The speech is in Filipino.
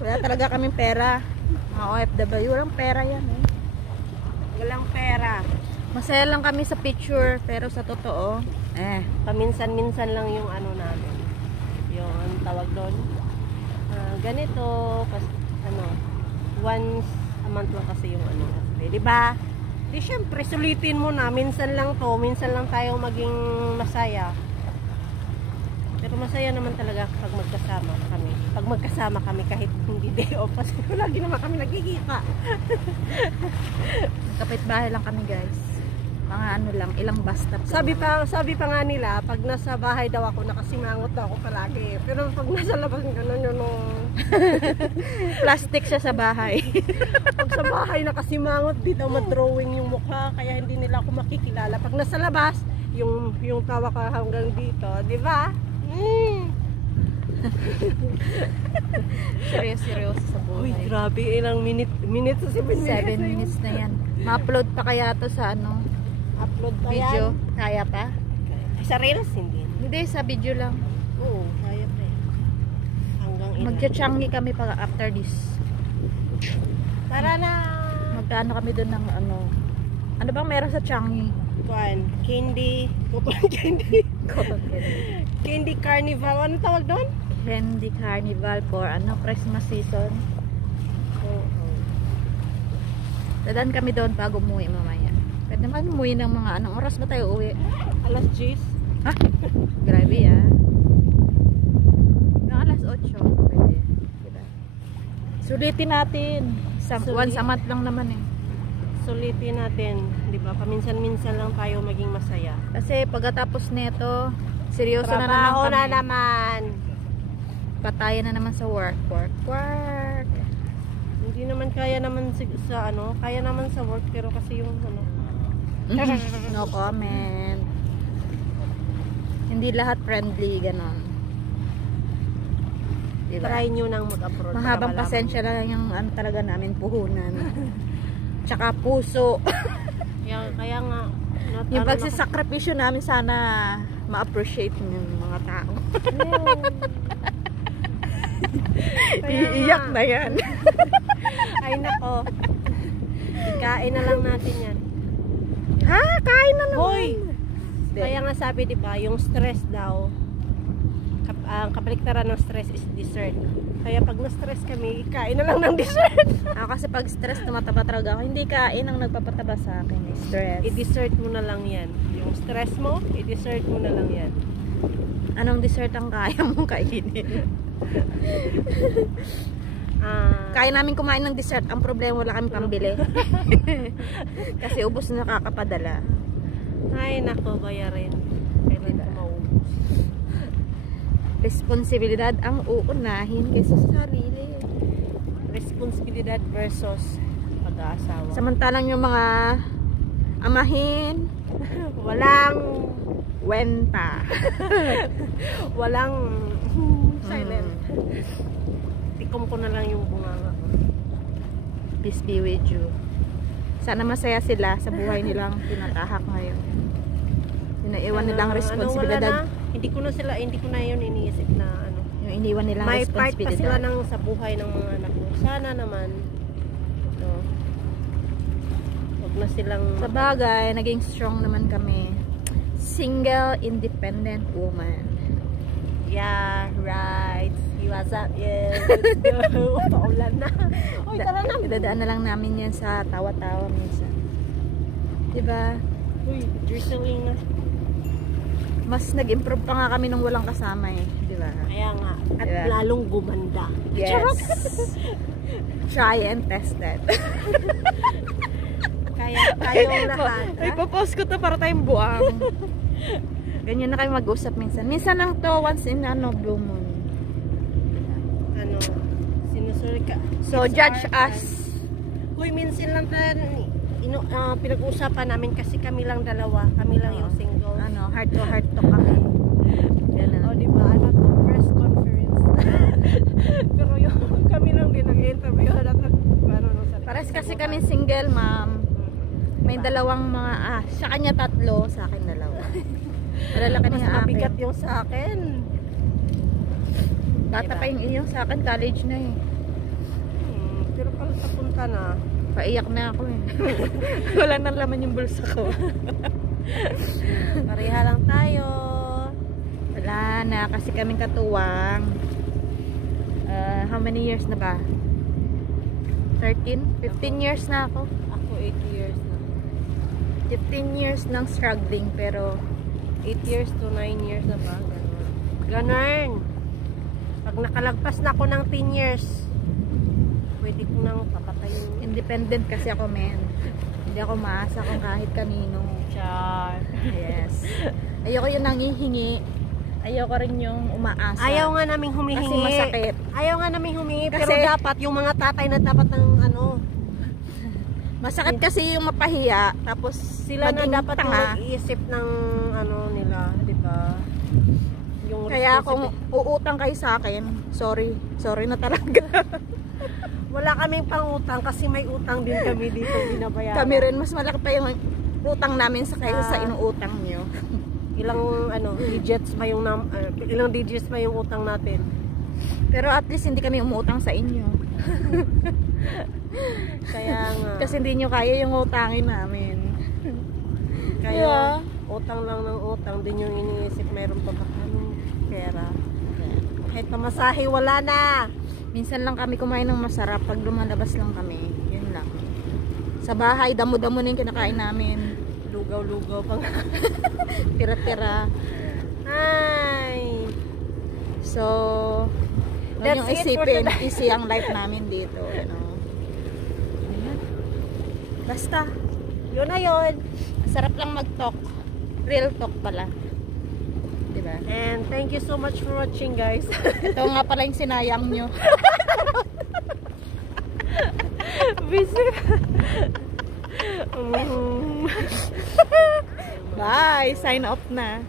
Wala talaga kaming pera. Mga OFW, walang pera yan eh. Walang pera. Masaya lang kami sa picture, pero sa totoo, Paminsan-minsan lang yung ano namin. Yung ano tawag doon. Ganito, once a month lang kasi yung ano. Di ba? Di syempre, sulitin mo na. Minsan lang to, minsan lang tayo maging masaya. Pero masaya naman talaga pag magkasama kami. Pag magkasama kami kahit hindi day off. Kasi lagi naman kami nagkikita. kapitbahay lang kami guys. Mga ano lang, ilang bus stop. Sabi pa nga nila, pag nasa bahay daw ako, nakasimangot daw ako palagi. Pero pag nasa labas, gano'n yun plastic siya sa bahay. Pag sa bahay nakasimangot, di daw ma-drawing yung mukha, kaya hindi nila ako makikilala. Pag nasa labas, yung tawa ka hanggang dito, di ba? Seryoso sa buhay. Uy, grabe, ilang minutes sa 7 7 minutes na yan. Ma-upload pa kaya to sa ano? Upload pa Video? yan? Kaya pa? Sa Reels, hindi. Hindi, sa video lang. Oo, kaya pa yan. Hanggang ilan. Magcha-changi kami pag after this. Tara na! Magkano kami doon ng ano? Ano bang meron sa Changi? Kuan, candy. Cotton candy. Cotton candy. Candy carnival. Ano tawag doon? Candy carnival for ano, Christmas season. Oo. Dadaan kami doon bago umuwi mamaya. Pwede naman umuwi ng mga anong oras ba tayo uwi? Alas 10. Ha? Grabe ah. Ng alas 8. Pwede. Diba? Sulitin natin. Once a month lang naman eh. Sulitin natin, 'di ba? Paminsan-minsan lang tayo maging masaya. Kasi pagkatapos nito, seryoso na naman Trabaho kami. na naman. Patayan na naman sa work. Hindi naman kaya naman sa ano, kaya naman sa work pero kasi yung ano. No comment. Hindi lahat friendly, ganon. Diba? Try nyo nang mag-abroad. Mahabang para malaman. pasensya lang yung ano talaga namin puhunan. Tsaka puso. Kaya nga Yung pagsisakripisyo namin sana ma-appreciate ng mga tao. Iiyak na yan. Ay nako. Ikain na lang natin yan. Ha? Kain na naman. Hoy! Kaya nga sabi, di ba, yung stress daw, ang kabaliktaran ng stress is dessert. Kaya pag na-stress kami, kain na lang ng dessert. Ako kasi pag stress, tumataba talaga ako. Hindi kain ang nagpapataba sa akin. Stress. I-dessert mo na lang yan. Yung stress mo, i-dessert mo na lang yan. Anong dessert ang kaya mong kainin? Kaya namin kumain ng dessert. Ang problema, wala kami pambili. Kasi ubos na nakakapadala. Ay, nako, bayarin. Kailan ko maubos. Responsibilidad ang uunahin kaysa sa sarili. Responsibilidad versus pag-aasawa. Samantalang yung mga amahin, Walang wenta. walang silent. Tikom ko na lang yung bunganga. Peace be with you. Sana masaya sila sa buhay nilang tinatahak ngayon. Inaiwan nilang responsibilidad. Hindi ko na yun iniisip na ano. Yung iniwan nilang May part pa responsibilidad. sila sa buhay ng mga anak ko. Sana naman no. Huwag na silang Sa bagay, naging strong naman kami. Single, independent woman. yeah, right. What's up? Yes. Let's go. Paulan na. Uy, tara na. Dadaan na lang namin yan sa tawa-tawa minsan. Diba? Uy, drizzling na. Mas nag-improve pa nga kami nung walang kasama eh. Diba? Kaya nga. At Diba? lalong gumanda. Yes. Try and tested. Kaya tayong lahat. Ay, popost ko to para tayong buwang. Ganyan na kayo mag-usap minsan. Minsan lang to, once in blue moon. Ano, sinusuri ka. So, judge us. Uy, minsan lang pinag-uusapan namin kasi kami lang dalawa. Kami lang yung single. Ano, heart to heart to kami. Ganun. O, diba? Ano to? Press conference. Pero yung kami lang din nag-interview. Pares kasi kami single, ma'am. May dalawang mga, sa kanya 3, sa akin 2. Malalaki Mas na mabigat akin. yung sa akin. Bata Diba? pa yung sa akin, college na eh. papunta na. Paiyak na ako eh. Wala nang laman yung bulsa ko. Pareha lang tayo. Wala na kasi kaming katuwang. How many years na ba? 13? 15 years na ako. Ako 8 years na. 15 years ng struggling pero 8 years to 9 years na ba? Ganun. Pag nakalagpas na ako ng 10 years, pwede ko nang papatayin. independent kasi ako, men. Hindi ako maasa kung kahit kanino. Char. Yes. Ayoko yung nangihingi. Ayoko rin yung umaasa. Ayaw nga naming humihingi. Kasi masakit. Ayaw nga naming humingi. Kasi, pero dapat yung mga tatay na dapat ng ano. Masakit kasi yung mapahiya. Tapos Sila na maging dapat yung tanga. nag-iisip ng ano nila. Diba? Yung Kaya kung uutang kayo sa akin, sorry. Sorry na talaga. wala kaming pangutang kasi may utang din kami dito binabayaran. Kami rin, mas malaki pa yung utang namin sa kaysa sa inuutang nyo. Ilang digits pa yung ilang digits pa yung utang natin. Pero at least hindi kami umuutang sa inyo. Kaya nga. Kasi hindi nyo kaya yung utangin namin. Kaya utang lang ng utang din yung iniisip, mayroon pa ba kaming pera. Kahit pamasahe wala na. Minsan lang kami kumain ng masarap pag lumalabas lang kami. Yun lang. Sa bahay, damo-damo na yung kinakain namin. Lugaw-lugaw pang Tira-tira. ay. So, huwag That's yung it for isipin, today. easy ang life namin dito. You know. Ayan. Basta, Yun na yun. sarap lang mag-talk. Real talk pala. Diba? And thank you so much for watching, guys. Ito nga pala yung sinayang nyo. Visit. Bye! Sign off na.